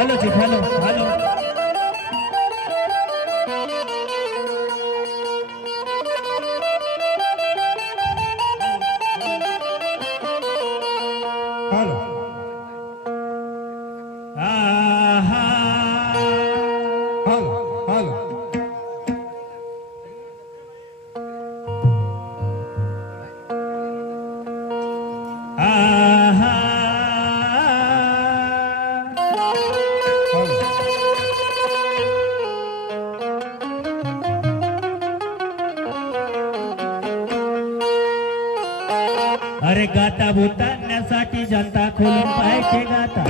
Hello जी hello hello hello आहा hello hello आहा hello अरे गाता भूतांण्यासाठी जनता खोलून पाहिजे गाता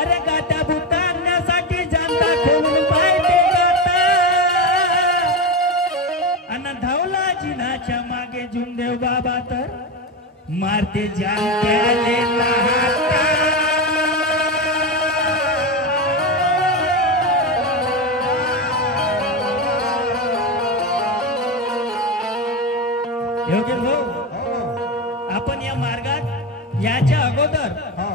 अरे गाता भूतांण्यासाठी जनता खोलून पाहिजे गाता अन धावला जिनाच्या मागे झुंदेव बाबा तर मारते जानक्याले लाटा योगेश भाऊ आपण या मार्गात याच्या अगोदर हा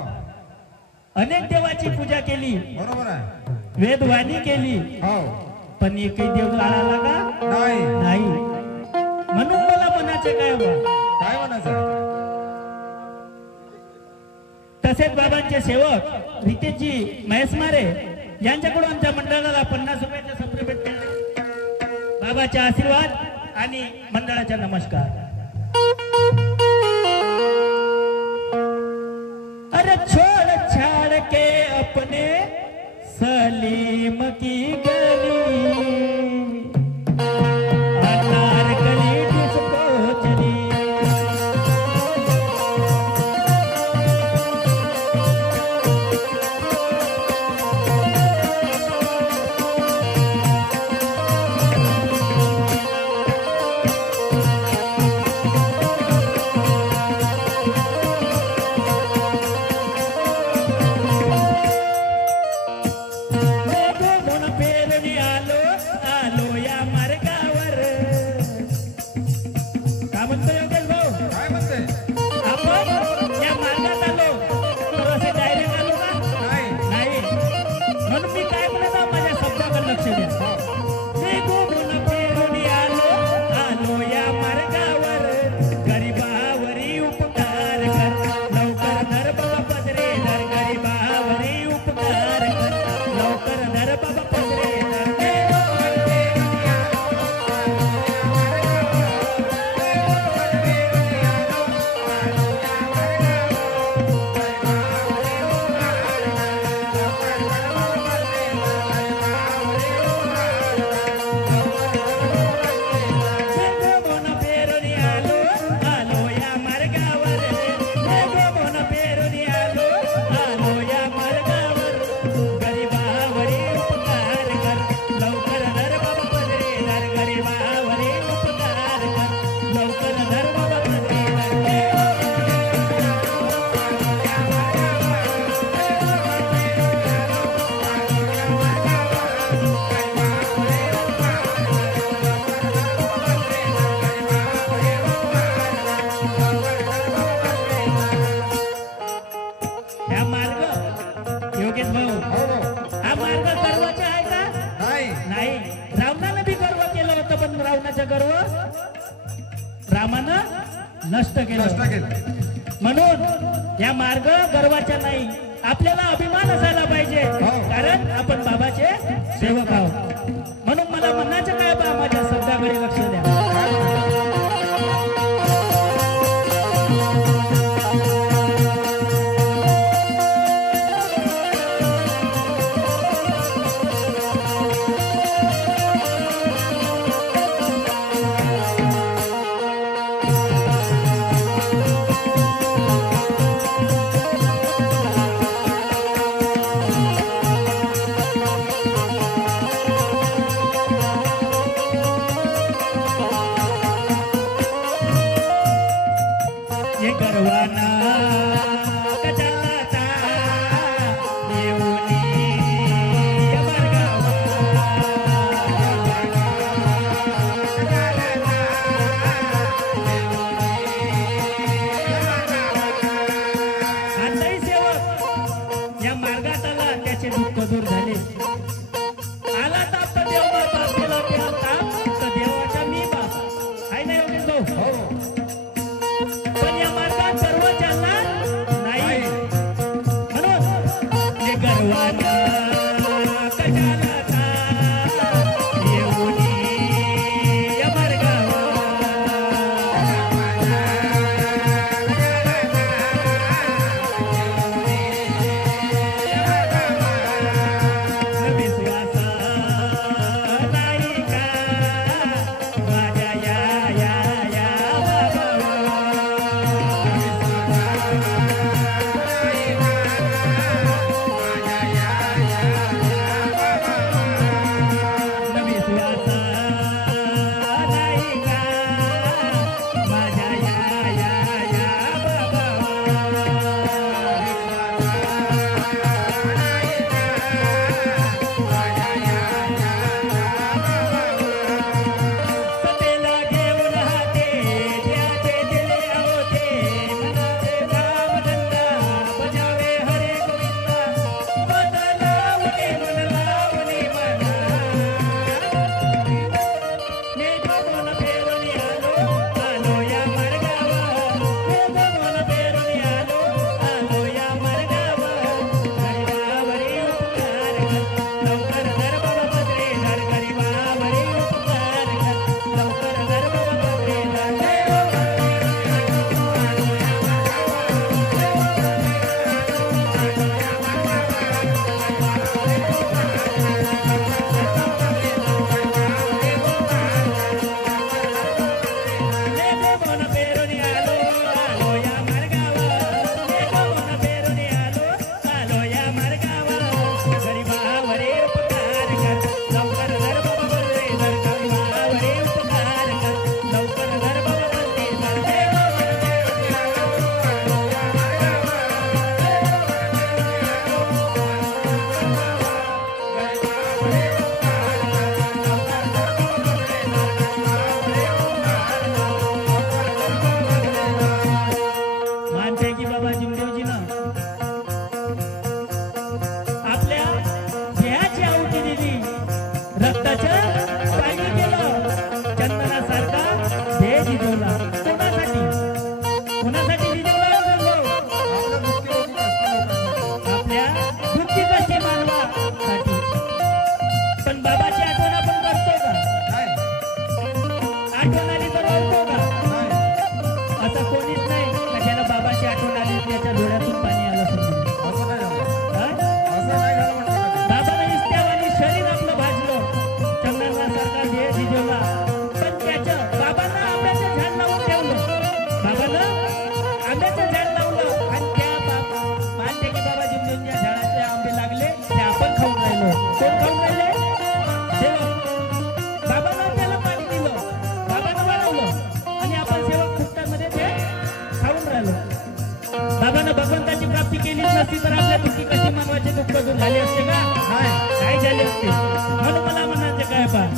अनेक देवाची पूजा केली बरोबर आहे वेदवाणी केली हो पण एकही देव आला का नाही नाही म्हणून मला म्हणायचे काय बा काय म्हणायचं तसेच बाबांचे सेवक रितेशजी महेश मारे यांच्याकडून आमच्या मंडळाला 50 रुपयाचे सत्र भेटते बाबाचे आशीर्वाद आणि मंडळाचा नमस्कार अरे छोड़ छाड़ के अपने सलीम की गली अनारकली डिस्को चली नष्ट केलं म्हणून या मार्ग गर्वाचा नाही आपल्याला अभिमान असायला पाहिजे कारण आपण बाबाचे सेवक आहोत म्हणून मला म्हणायचं काय बा माझ्या शब्दाकडे लक्ष द्या भगवंताची प्राप्ती केलीच नसती तर आपल्या दुःखी कशी मानवाचे दुःख दूर झाले असते का? काय झाले असते? म्हणून मला म्हणायचं काय पा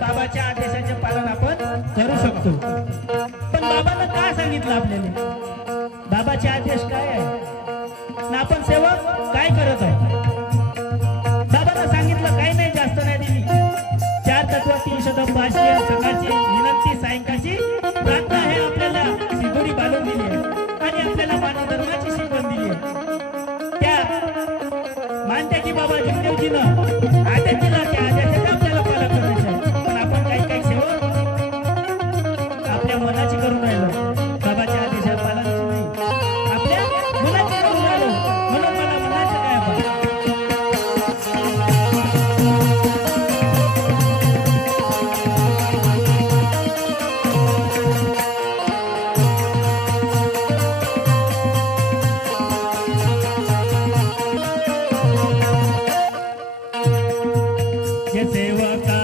बाबाच्या आदेशाचे पालन आपण करू शकतो. पण बाबांना काय सांगितलं आपल्याला? बाबाचे आदेश काय आहे ना आपण सेवक काय करत आहे? बाबांना सांगितलं काही नाही, जास्त नाही दिली. 4 तत्व 3 शतक भाष्य, सकाळची विनंती, सायंकाळची प्रार्थना हे आपल्याला सिद्धोडी बांधून दिली आहे आणि आपल्याला मानधर्माची शिकवण दिली आहे. त्या मानत्या की बाबा जीवदेवजीनं आदेश दिला, त्या आदेशाचे आपल्याला पालन करायचं आहे. पण आपण काही काही सेवक आपल्या मनाची करून राहिलो, बाबाच्या आदेशाला पालनाची नाही, आपल्या मनाची करून राहिलो. म्हणून मला म्हणायचं काय आपण सेवका